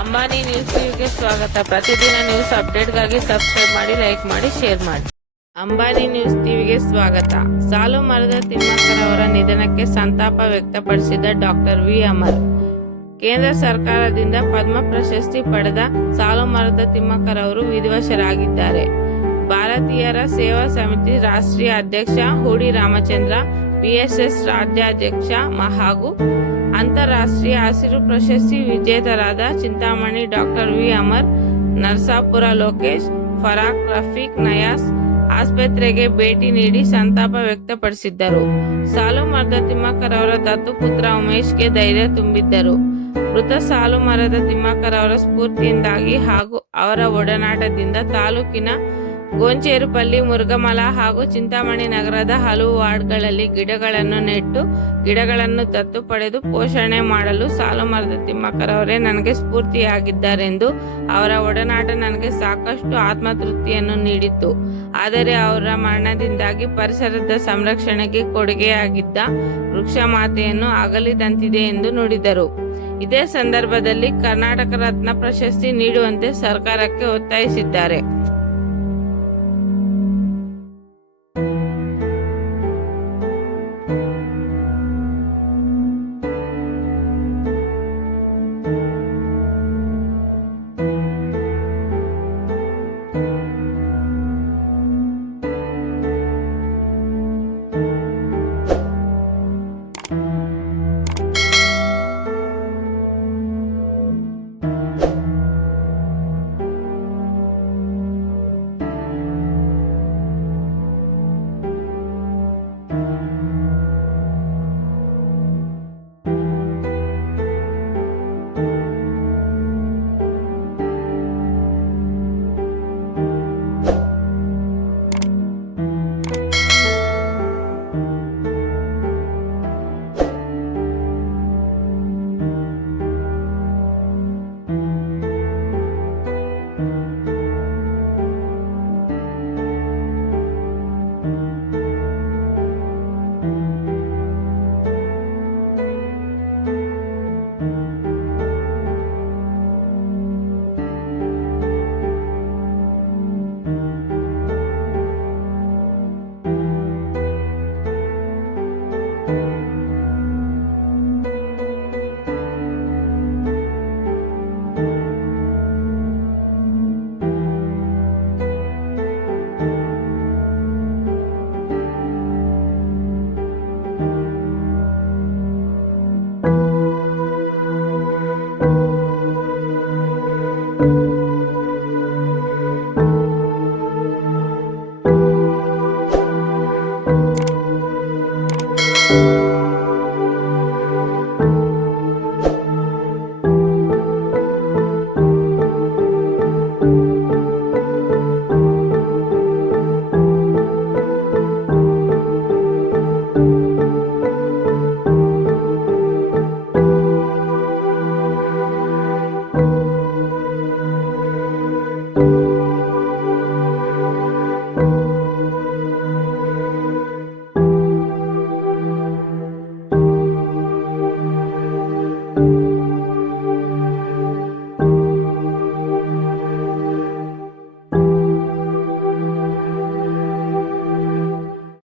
Ambani news ಟಿವಿಗೆ ಸ್ವಾಗತ. ಪ್ರತಿದಿನ ನ್ಯೂಸ್ ಅಪ್ಡೇಟ್ಗಾಗಿ ಸಬ್ಸ್ಕ್ರೈಬ್ ಮಾಡಿ, ಲೈಕ್ ಮಾಡಿ, ಶೇರ್ ಮಾಡಿ. ಅಂಬಾನಿ ನ್ಯೂಸ್ ಟಿವಿಗೆ ಸ್ವಾಗತ. ಸಾಲು ಮರದ ತಿಮ್ಮಕ್ಕರ್ ಅವರ ನಿಧನಕ್ಕೆ ಸಂತಾಪ ವ್ಯಕ್ತಪಡಿಸಿದ ಡಾಕ್ಟರ್ ವಿ ಅಮರ್. ಕೇಂದ್ರ ಸರ್ಕಾರದಿಂದ ಪದ್ಮ ಪ್ರಶಸ್ತಿ ಪಡೆದ ಸಾಲು ಮರದ ತಿಮ್ಮಕ್ಕರ್ ಅವರು ವಿಧಿವಶರಾಗಿದ್ದಾರೆ. ಭಾರತೀಯರ ಸೇವಾ ಸಮಿತಿ ರಾಷ್ಟ್ರೀಯ ಅಧ್ಯಕ್ಷ ಹೂಡಿ ರಾಮಚಂದ್ರ, BSS ರಾಜ್ಯಾಧ್ಯಕ್ಷ ಹಾಗೂ ಅಂತಾರಾಷ್ಟ್ರೀಯ ಹಸಿರು ಪ್ರಶಸ್ತಿ ವಿಜೇತರಾದ ಚಿಂತಾಮಣಿ ಡಾಕ್ಟರ್ ವಿ ಅಮರ್, ನರಸಾಪುರ ಲೋಕೇಶ್, ಫರಾಕ್ ರಫೀಕ್ ನಯಾಸ್ ಆಸ್ಪತ್ರೆಗೆ ಭೇಟಿ ನೀಡಿ ಸಂತಾಪ ವ್ಯಕ್ತಪಡಿಸಿದ್ದರು. ಸಾಲು ಮರದ ತಿಮ್ಮಕ್ಕರ್ ಅವರ ದತ್ತುಪುತ್ರ ಉಮೇಶ್ಗೆ ಧೈರ್ಯ ತುಂಬಿದ್ದರು. ಮೃತ ಸಾಲು ಮರದ ತಿಮ್ಮಕ್ಕರ್ ಅವರ ಸ್ಫೂರ್ತಿಯಿಂದಾಗಿ ಹಾಗೂ ಅವರ ಒಡನಾಟದಿಂದ ತಾಲೂಕಿನ ಗೋಂಚೇರುಪಲ್ಲಿ, ಮುರುಗಮಲ ಹಾಗೂ ಚಿಂತಾಮಣಿ ನಗರದ ಹಲವು ವಾರ್ಡ್ಗಳಲ್ಲಿ ಗಿಡಗಳನ್ನು ನೆಟ್ಟು ಗಿಡಗಳನ್ನು ದತ್ತು ಪಡೆದು ಪೋಷಣೆ ಮಾಡಲು ಸಾಲು ಮರದ ತಿಮ್ಮಕ್ಕರ್ ಅವರೇ ನನಗೆ ಸ್ಫೂರ್ತಿಯಾಗಿದ್ದಾರೆಂದು, ಅವರ ಒಡನಾಟ ನನಗೆ ಸಾಕಷ್ಟು ಆತ್ಮತೃಪ್ತಿಯನ್ನು ನೀಡಿತ್ತು. ಆದರೆ ಅವರ ಮರಣದಿಂದಾಗಿ ಪರಿಸರದ ಸಂರಕ್ಷಣೆಗೆ ಕೊಡುಗೆಯಾಗಿದ್ದ ವೃಕ್ಷ ಮಾತೆಯನ್ನು ಅಗಲಿದಂತಿದೆ ಎಂದು ನುಡಿದರು. ಇದೇ ಸಂದರ್ಭದಲ್ಲಿ ಕರ್ನಾಟಕ ರತ್ನ ಪ್ರಶಸ್ತಿ ನೀಡುವಂತೆ ಸರ್ಕಾರಕ್ಕೆ ಒತ್ತಾಯಿಸಿದ್ದಾರೆ.